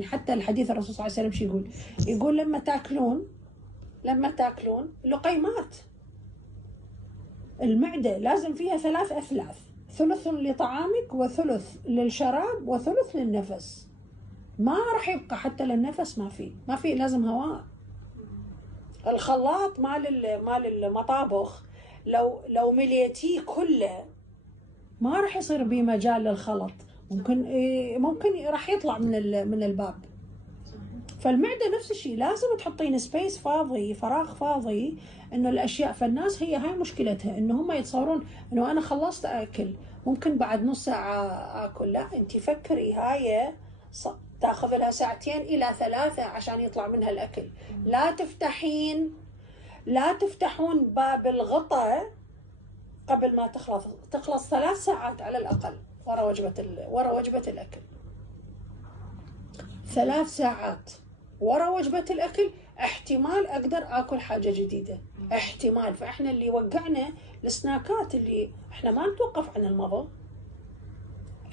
يعني حتى الحديث الرسول صلى الله عليه وسلم شو يقول؟ يقول لما تاكلون لقيمات. المعدة لازم فيها 3 أثلاث، ثلث لطعامك وثلث للشراب وثلث للنفس. ما راح يبقى حتى للنفس، ما في لازم هواء. الخلاط مال المطابخ لو مليتيه كله ما راح يصير به مجال للخلط، ممكن راح يطلع من الباب. فالمعدة نفس الشيء، لازم تحطين سبيس فاضي، فراغ فاضي، انه الاشياء. فالناس هاي مشكلتها، انه هم يتصورون انه انا خلصت اكل ممكن بعد نص ساعة اكل. لا، انت فكري هاي تاخذ لها 2 إلى 3 عشان يطلع منها الاكل. لا تفتحون باب الغطاء قبل ما تخلص 3 ساعات على الاقل ورا وجبة الاكل. 3 ساعات ورا وجبة الأكل احتمال أقدر أكل حاجة جديدة، احتمال. فإحنا اللي وقعنا السناكات، اللي إحنا ما نتوقف عن المضغ،